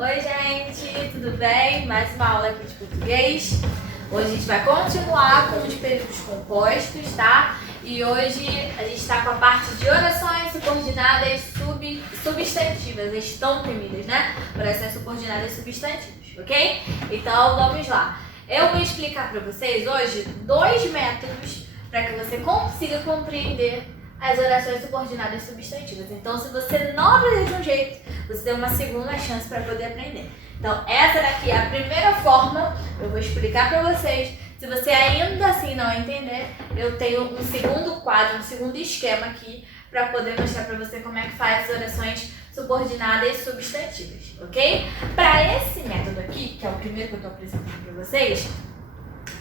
Oi, gente, tudo bem? Mais uma aula aqui de português. Hoje a gente vai continuar com os períodos compostos, tá? E hoje a gente está com a parte de orações subordinadas substantivas, estão temidas, né? Orações subordinadas substantivas, ok? Então vamos lá. Eu vou explicar para vocês hoje dois métodos para que você consiga compreender as orações subordinadas substantivas. Então, se você não aprender de um jeito, você tem uma segunda chance para poder aprender. Então, essa daqui é a primeira forma, eu vou explicar para vocês. Se você ainda assim não entender, eu tenho um segundo quadro, um segundo esquema aqui para poder mostrar para você como é que faz as orações subordinadas substantivas, ok? Para esse método aqui, que é o primeiro que eu estou apresentando para vocês,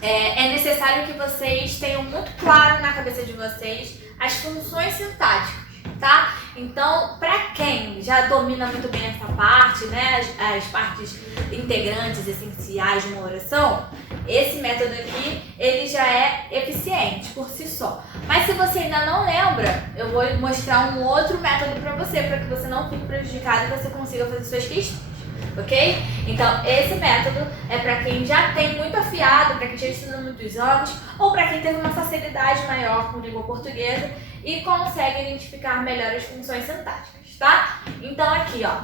é necessário que vocês tenham muito claro na cabeça de vocês as funções sintáticas, tá? Então, para quem já domina muito bem essa parte, né, as partes integrantes, essenciais de uma oração, esse método aqui, ele já é eficiente por si só. Mas se você ainda não lembra, eu vou mostrar um outro método para que você não fique prejudicado e você consiga fazer suas questões, ok? Então, esse método é para quem já tem muito afiado, para quem já estuda muitos anos, ou para quem teve uma facilidade maior com língua portuguesa e consegue identificar melhor as funções sintáticas, tá? Então, aqui, ó,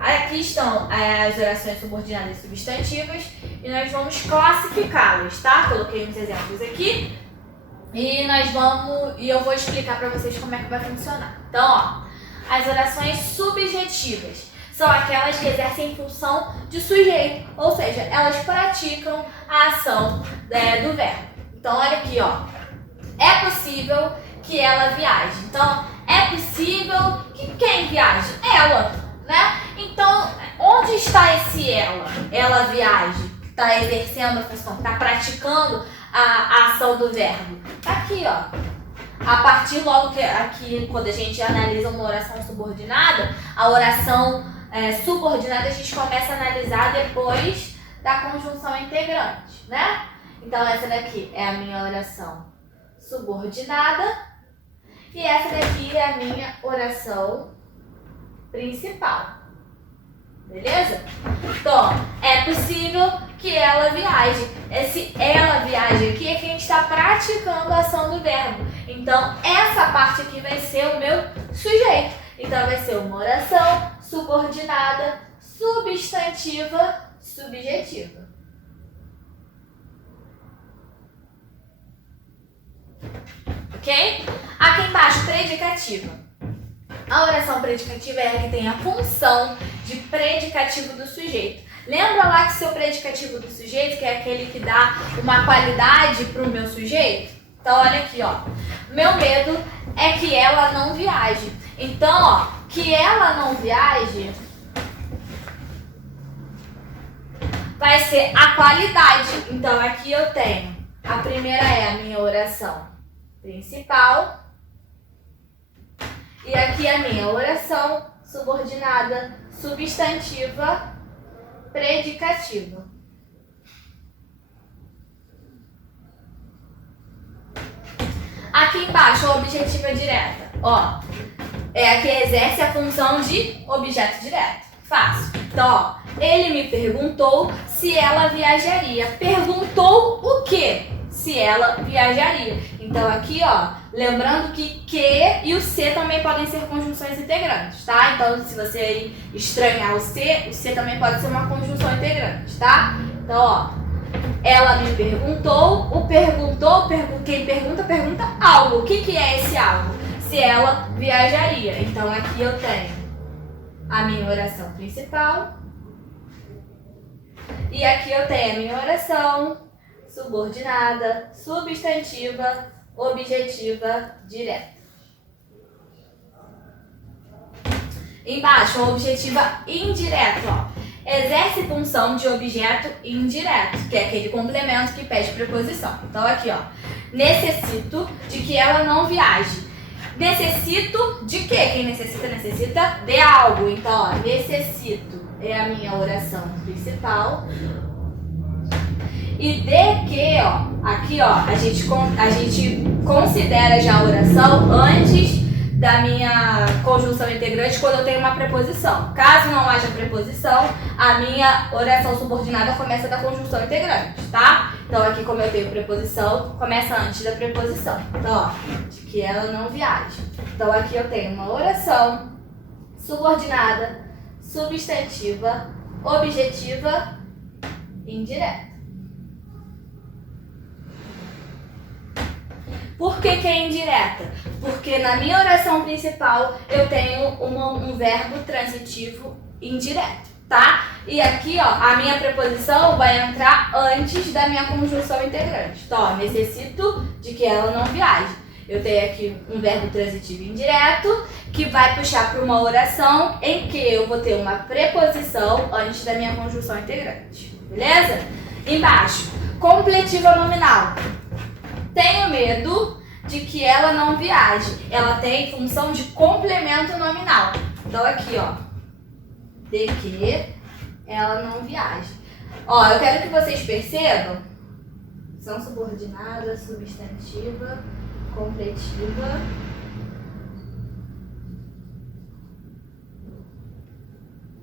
aqui estão as orações subordinadas substantivas e nós vamos classificá-las, tá? Coloquei uns exemplos aqui e eu vou explicar para vocês como é que vai funcionar. Então, ó, as orações subjetivas são aquelas que exercem função de sujeito, ou seja, elas praticam a ação do verbo. Então, olha aqui, ó. É possível que ela viaje. Então, é possível que quem viaje? Ela, né? Então, onde está esse ela? Ela viaje, está exercendo a função, está praticando a ação do verbo. Tá aqui, ó. A partir logo que aqui, quando a gente analisa uma oração subordinada, a oração subordinada a gente começa a analisar depois da conjunção integrante, né? Então, essa daqui é a minha oração subordinada e essa daqui é a minha oração principal. Beleza? Então, é possível que ela viaje. Esse ela viaje aqui é que a gente está praticando a ação do verbo. Então, essa parte aqui vai ser o meu sujeito. Então, vai ser uma oração subordinada, substantiva, subjetiva. Ok? Aqui embaixo, predicativa. A oração predicativa é a que tem a função de predicativo do sujeito. Lembra lá que seu predicativo do sujeito, que é aquele que dá uma qualidade para o meu sujeito? Então, olha aqui, ó. Meu medo é que ela não viaje. Então, ó, que ela não viaje vai ser a qualidade. Então, aqui eu tenho, a primeira é a minha oração principal e aqui a minha oração subordinada, substantiva, predicativa. Aqui embaixo, a objetiva direta, ó, é a que exerce a função de objeto direto. Fácil. Então, ó, ele me perguntou se ela viajaria. Perguntou o quê? Se ela viajaria. Então, aqui, ó, lembrando que e o se também podem ser conjunções integrantes, tá? Então, se você aí estranhar o se também pode ser uma conjunção integrante, tá? Então, ó, ela me perguntou, quem pergunta algo. O que é esse algo? Se ela viajaria. Então, aqui eu tenho a minha oração principal e aqui eu tenho a minha oração subordinada, substantiva, objetiva, direta. Embaixo, a objetiva indireta, ó. Exerce função de objeto indireto, que é aquele complemento que pede preposição. Então, aqui, ó. Necessito de que ela não viaje. Necessito de quê? Quem necessita de algo. Então, ó, necessito é a minha oração principal. E de que, ó, aqui, ó, a gente considera já a oração antes da minha conjunção integrante quando eu tenho uma preposição. Caso não haja preposição, a minha oração subordinada começa da conjunção integrante, tá? Então aqui, como eu tenho preposição, começa antes da preposição. Então, ó, de que ela não viaja. Então aqui eu tenho uma oração subordinada, substantiva, objetiva, indireta. Por que é indireta? Porque na minha oração principal eu tenho um verbo transitivo indireto, tá? E aqui, ó, a minha preposição vai entrar antes da minha conjunção integrante. Então, ó, necessito de que ela não viaje. Eu tenho aqui um verbo transitivo indireto que vai puxar para uma oração em que eu vou ter uma preposição antes da minha conjunção integrante. Beleza? Embaixo, completiva nominal. Tenho medo de que ela não viaje. Ela tem função de complemento nominal. Então aqui, ó, de que ela não viaje. Ó, eu quero que vocês percebam. São subordinada, substantiva, completiva,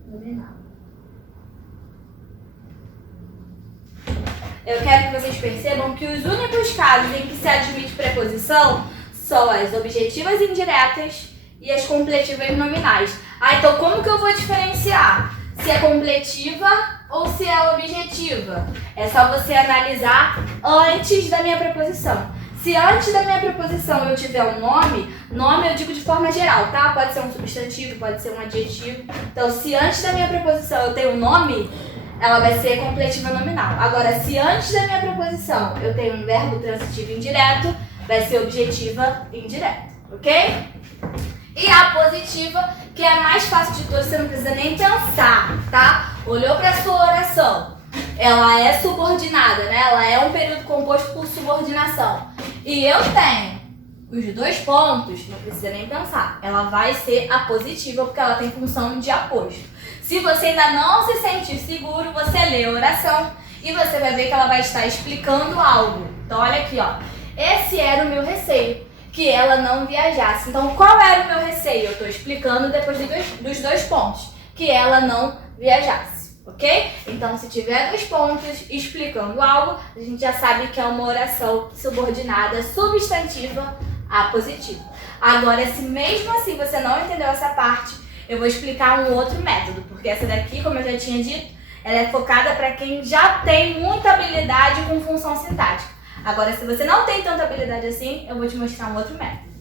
nominal. Eu quero que vocês percebam que os únicos casos em que se admite preposição são as objetivas indiretas e as completivas nominais. Ah, então como que eu vou diferenciar se é completiva ou se é objetiva? É só você analisar antes da minha preposição. Se antes da minha preposição eu tiver um nome eu digo de forma geral, tá? Pode ser um substantivo, pode ser um adjetivo. Então, se antes da minha preposição eu tenho um nome, ela vai ser completiva nominal. Agora, se antes da minha preposição eu tenho um verbo transitivo indireto, vai ser objetiva indireta, ok? E a positiva, que é a mais fácil de todas, você não precisa nem pensar, tá? Olhou para a sua oração, ela é subordinada, né? Ela é um período composto por subordinação. E eu tenho os dois pontos, não precisa nem pensar. Ela vai ser a positiva, porque ela tem função de aposto. Se você ainda não se sentir seguro, você lê a oração e você vai ver que ela vai estar explicando algo. Então, olha aqui, ó. Esse era o meu receio, que ela não viajasse. Então, qual era o meu receio? Eu estou explicando depois dos dois pontos, que ela não viajasse, ok? Então, se tiver dois pontos explicando algo, a gente já sabe que é uma oração subordinada substantiva a positiva. Agora, se mesmo assim você não entendeu essa parte, eu vou explicar um outro método, porque essa daqui, como eu já tinha dito, ela é focada para quem já tem muita habilidade com função sintática. Agora, se você não tem tanta habilidade assim, eu vou te mostrar um outro método.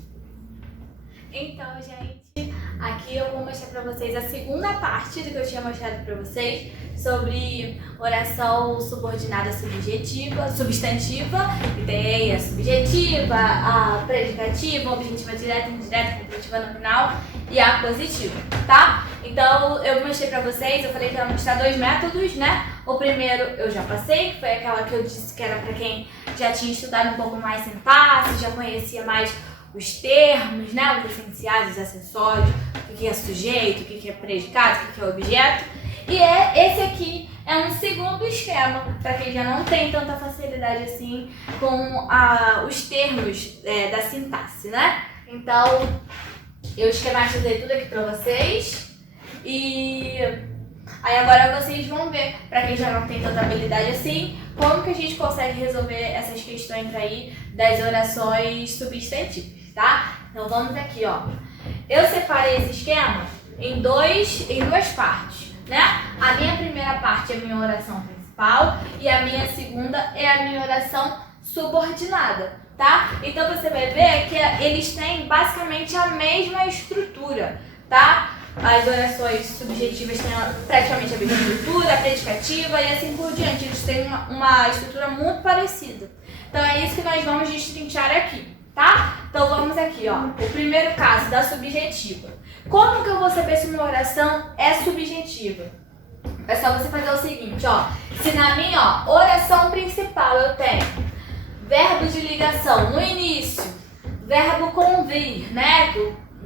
Então, gente, aqui eu vou mostrar para vocês a segunda parte do que eu tinha mostrado para vocês sobre oração subordinada substantiva, que tem a subjetiva, a predicativa, a objetiva direta, indireta, completiva nominal e a positiva, tá? Então, eu mostrei pra vocês, eu falei que eu ia mostrar dois métodos, né? O primeiro eu já passei, que foi aquela que eu disse que era pra quem já tinha estudado um pouco mais sintaxe, já conhecia mais os termos, né? Os essenciais, os acessórios, o que é sujeito, o que é predicado, o que é objeto. E esse aqui é um segundo esquema, para quem já não tem tanta facilidade assim com os termos da sintaxe, né? Então, eu esquematizei tudo aqui para vocês e aí agora vocês vão ver, para quem já não tem tanta habilidade assim, como que a gente consegue resolver essas questões aí das orações substantivas, tá? Então vamos aqui, ó. Eu separei esse esquema em duas partes, né? A minha primeira parte é a minha oração principal e a minha segunda é a minha oração subordinada, tá? Então você vai ver que eles têm basicamente a mesma estrutura, tá? As orações subjetivas têm praticamente a mesma estrutura, a predicativa e assim por diante. Eles têm uma estrutura muito parecida. Então é isso que nós vamos destrinchar aqui, tá? Então vamos aqui, ó. O primeiro caso da subjetiva. Como que eu vou saber se uma oração é subjetiva? É só você fazer o seguinte, ó. Se na minha, ó, oração principal eu tenho verbo de ligação no início, verbo convir, né?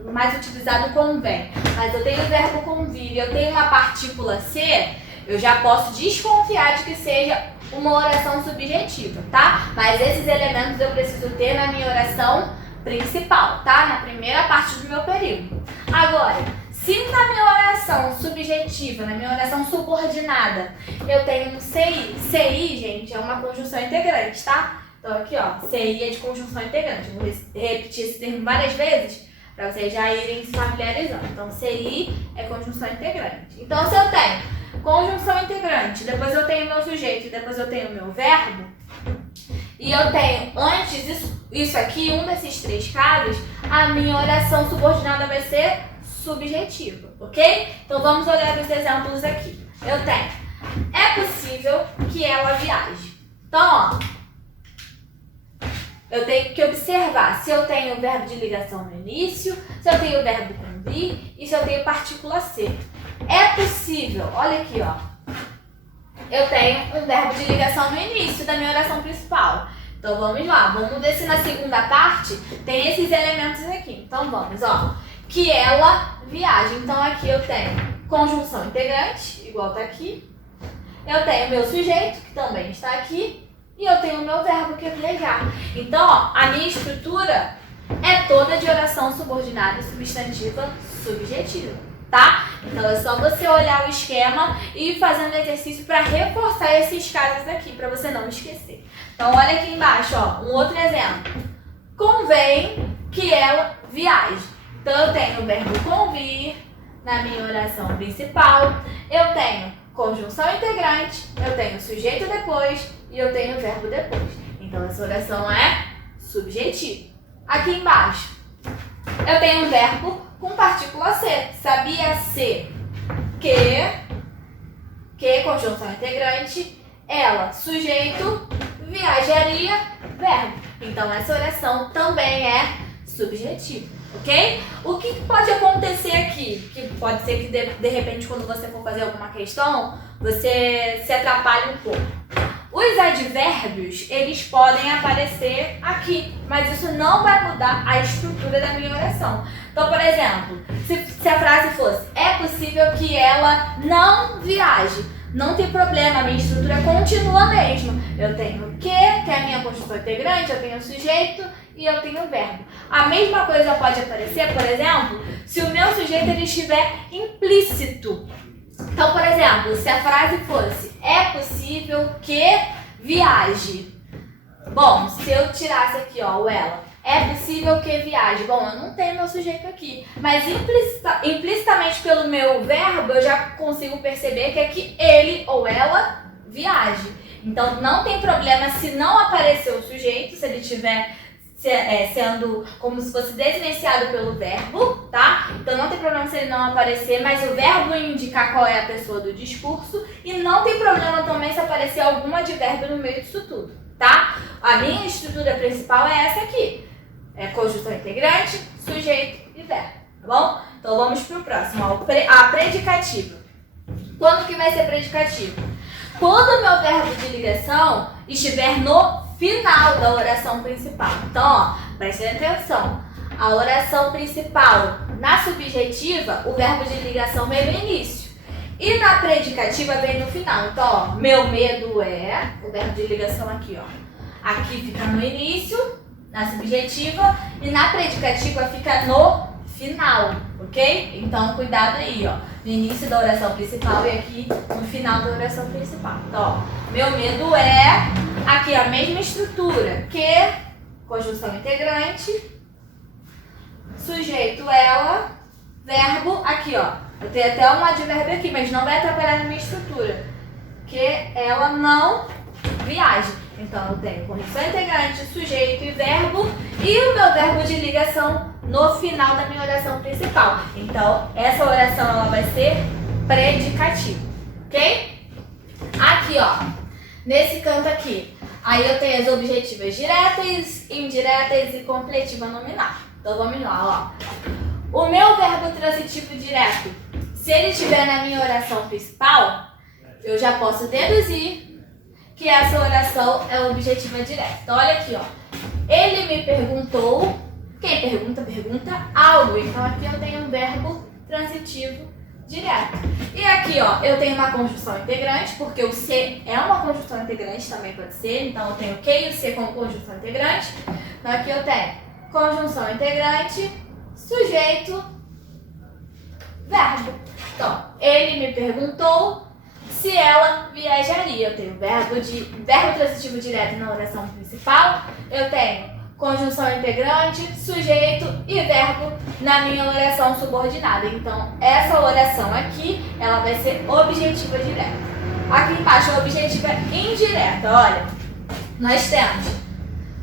O mais utilizado convém. Mas eu tenho o verbo convir e eu tenho uma partícula ser, eu já posso desconfiar de que seja uma oração subjetiva, tá? Mas esses elementos eu preciso ter na minha oração principal, tá? Na primeira parte do meu período. Agora, se na minha oração subjetiva, na minha oração subordinada, eu tenho um CI. CI, gente, é uma conjunção integrante, tá? Então aqui, ó, CI é de conjunção integrante. Eu vou repetir esse termo várias vezes para vocês já irem se familiarizando. Então, CI é conjunção integrante. Então, se eu tenho conjunção integrante, depois eu tenho meu sujeito e depois eu tenho meu verbo, e eu tenho antes isso aqui, um desses três casos, a minha oração subordinada vai ser subjetiva, ok? Então, vamos olhar os exemplos aqui. Eu tenho, é possível que ela viaje. Então, ó, eu tenho que observar se eu tenho o verbo de ligação no início, se eu tenho o verbo com vir e se eu tenho partícula ser. É possível, olha aqui, ó. Eu tenho um verbo de ligação no início da minha oração principal. Então vamos lá, vamos ver se na segunda parte tem esses elementos aqui. Então vamos, ó. Que ela viaja. Então aqui eu tenho conjunção integrante, igual tá aqui. Eu tenho meu sujeito, que também está aqui. E eu tenho o meu verbo, que é viajar. Então, ó, a minha estrutura é toda de oração subordinada e substantiva subjetiva, tá? Então, é só você olhar o esquema e ir fazendo exercício para reforçar esses casos aqui, para você não esquecer. Então, olha aqui embaixo, ó, um outro exemplo. Convém que ela viaje. Então, eu tenho o verbo convir na minha oração principal. Eu tenho conjunção integrante, eu tenho sujeito depois e eu tenho o verbo depois. Então, essa oração é subjetiva. Aqui embaixo, eu tenho um verbo com partícula ser. Sabia ser que conjunção integrante, ela, sujeito, viajaria, verbo. Então, essa oração também é subjetiva, ok? O que pode acontecer aqui? Que pode ser que de repente, quando você for fazer alguma questão, você se atrapalhe um pouco. Os advérbios, eles podem aparecer aqui, mas isso não vai mudar a estrutura da minha oração. Então, por exemplo, se a frase fosse, é possível que ela não viaje. Não tem problema, a minha estrutura continua a mesma. Eu tenho o que é a minha conjunção integrante, eu tenho o sujeito e eu tenho o verbo. A mesma coisa pode aparecer, por exemplo, se o meu sujeito ele estiver implícito. Então, por exemplo, se a frase fosse, é possível que viaje. Bom, se eu tirasse aqui, ó, o ela, é possível que viaje. Bom, eu não tenho meu sujeito aqui, mas implicitamente pelo meu verbo, eu já consigo perceber que é que ele ou ela viaje. Então, não tem problema se não aparecer o sujeito, se ele estiver sendo como se fosse desiniciado pelo verbo, tá? Então não tem problema se ele não aparecer, mas o verbo indicar qual é a pessoa do discurso e não tem problema também se aparecer algum advérbio no meio disso tudo, tá? A minha estrutura principal é essa aqui, é conjunção integrante, sujeito e verbo, tá bom? Então vamos pro próximo, ó, a predicativa. Quando que vai ser predicativo? Quando o meu verbo de ligação estiver no final da oração principal. Então, ó, prestem atenção. A oração principal, na subjetiva, o verbo de ligação vem no início. E na predicativa vem no final. Então, ó, meu medo é, o verbo de ligação aqui, ó. Aqui fica no início, na subjetiva, e na predicativa fica no final, ok? Então, cuidado aí, ó. No início da oração principal e aqui no final da oração principal. Então, ó, meu medo é, aqui a mesma estrutura, que, conjunção integrante, sujeito ela, verbo, aqui, ó. Eu tenho até um advérbio aqui, mas não vai atrapalhar na minha estrutura. Que ela não viaje. Então, eu tenho conjunção integrante, sujeito e verbo, e o meu verbo de ligação no final da minha oração principal. Então, essa oração ela vai ser predicativa, ok? Aqui, ó, nesse canto aqui, aí eu tenho as objetivas diretas, indiretas e completiva nominal. Então, vamos lá, ó. O meu verbo transitivo direto, se ele estiver na minha oração principal, eu já posso deduzir que essa oração é objetiva direta. Então, olha aqui, ó. Ele me perguntou. Quem pergunta, pergunta algo. Então, aqui eu tenho um verbo transitivo direto. E aqui, ó, eu tenho uma conjunção integrante, porque o ser é uma conjunção integrante, também pode ser. Então, eu tenho o que e o ser como conjunção integrante. Então, aqui eu tenho conjunção integrante, sujeito, verbo. Então, ele me perguntou se ela viajaria. Eu tenho verbo transitivo direto na oração principal, eu tenho conjunção integrante, sujeito e verbo na minha oração subordinada. Então, essa oração aqui, ela vai ser objetiva direta. Aqui embaixo, a objetiva indireta. Olha, nós temos,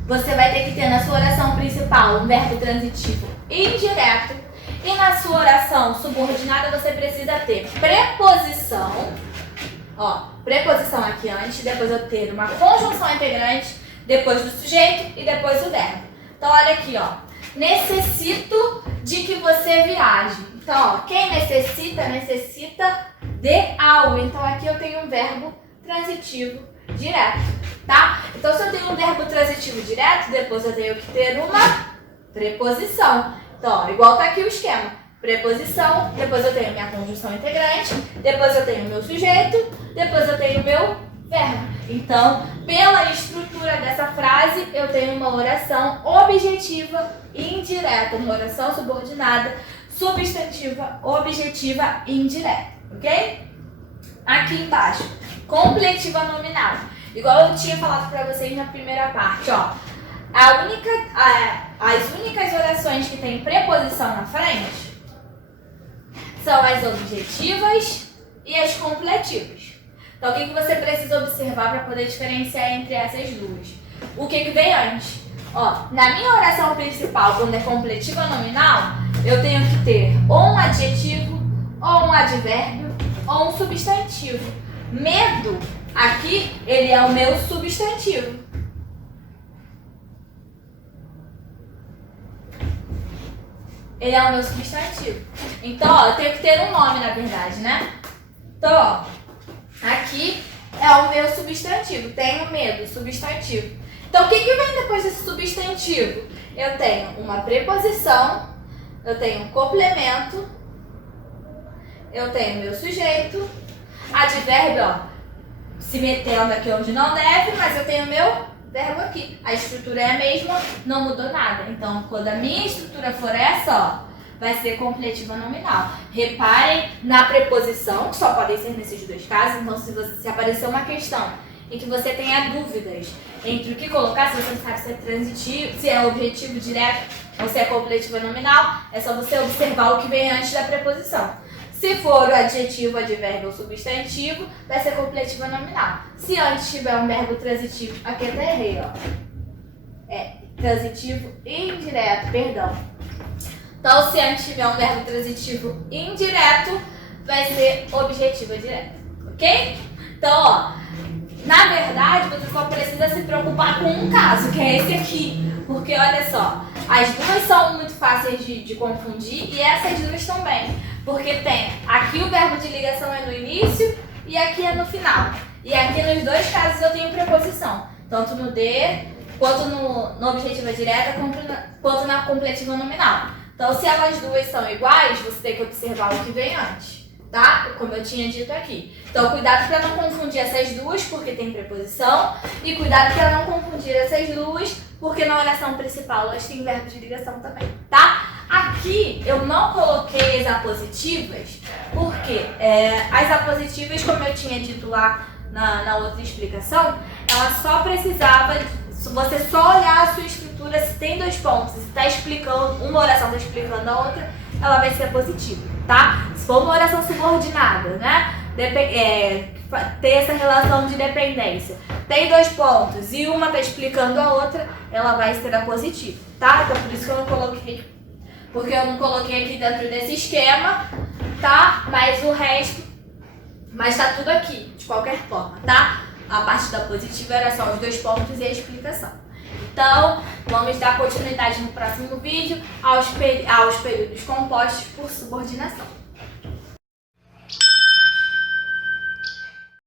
você vai ter que ter na sua oração principal um verbo transitivo indireto e na sua oração subordinada você precisa ter preposição. Ó, preposição aqui antes, depois eu ter uma conjunção integrante, depois do sujeito e depois o verbo. Então, olha aqui, ó. Necessito de que você viaje. Então, ó, quem necessita de algo. Então, aqui eu tenho um verbo transitivo direto, tá? Então, se eu tenho um verbo transitivo direto, depois eu tenho que ter uma preposição. Então, ó, igual tá aqui o esquema. Preposição, depois eu tenho minha conjunção integrante, depois eu tenho meu sujeito, depois eu tenho meu verbo. Então, pela estrutura dessa frase, eu tenho uma oração objetiva indireta, uma oração subordinada, substantiva, objetiva indireta, ok? Aqui embaixo, completiva nominal. Igual eu tinha falado para vocês na primeira parte, ó. As únicas orações que têm preposição na frente são as objetivas e as completivas. Então, o que você precisa observar para poder diferenciar entre essas duas? O que vem antes? Ó, na minha oração principal, quando é completiva nominal, eu tenho que ter ou um adjetivo, ou um advérbio, ou um substantivo. Medo, aqui, ele é o meu substantivo. Ele é o meu substantivo. Então, ó, eu tenho que ter um nome, na verdade, né? Então, ó, aqui é o meu substantivo. Tenho medo, substantivo. Então, o que vem depois desse substantivo? Eu tenho uma preposição, eu tenho um complemento, eu tenho meu sujeito, advérbio, ó, se metendo aqui onde não deve, mas eu tenho meu verbo aqui. A estrutura é a mesma, não mudou nada. Então, quando a minha estrutura for essa, ó, vai ser completiva nominal. Reparem na preposição, que só podem ser nesses dois casos. Então, se aparecer uma questão em que você tenha dúvidas entre o que colocar, se você não sabe se é transitivo, se é objetivo direto ou se é completiva nominal, é só você observar o que vem antes da preposição. Se for o adjetivo, advérbio ou substantivo, vai ser completiva nominal. Se antes tiver um verbo transitivo, aqui até errei, ó. É transitivo indireto, perdão. Então, se antes tiver um verbo transitivo indireto, vai ser objetiva direta, ok? Então, ó, na verdade, você só precisa se preocupar com um caso, que é esse aqui. Porque, olha só, as duas são muito fáceis de confundir e essas duas também. Porque tem aqui o verbo de ligação é no início e aqui é no final. E aqui nos dois casos eu tenho preposição. Tanto no de, quanto no objetiva direta, quanto na completiva nominal. Então, se elas duas são iguais, você tem que observar o que vem antes, tá? Como eu tinha dito aqui. Então, cuidado para não confundir essas duas, porque tem preposição. E cuidado para não confundir essas duas, porque na oração principal elas têm verbo de ligação também, tá? Aqui eu não coloquei as apositivas, porque as apositivas, como eu tinha dito lá na outra explicação, ela só precisava, você só olhar a sua estrutura, se tem dois pontos, se está explicando, uma oração está explicando a outra, ela vai ser positiva, tá? Se for uma oração subordinada, né? Ter essa relação de dependência, tem dois pontos e uma está explicando a outra, ela vai ser a positiva, tá? Então por isso que eu não coloquei, porque eu não coloquei aqui dentro desse esquema, tá? Mas o resto, mas tá tudo aqui, de qualquer forma, tá? A parte da positiva era só os dois pontos e a explicação. Então, vamos dar continuidade no próximo vídeo aos períodos compostos por subordinação.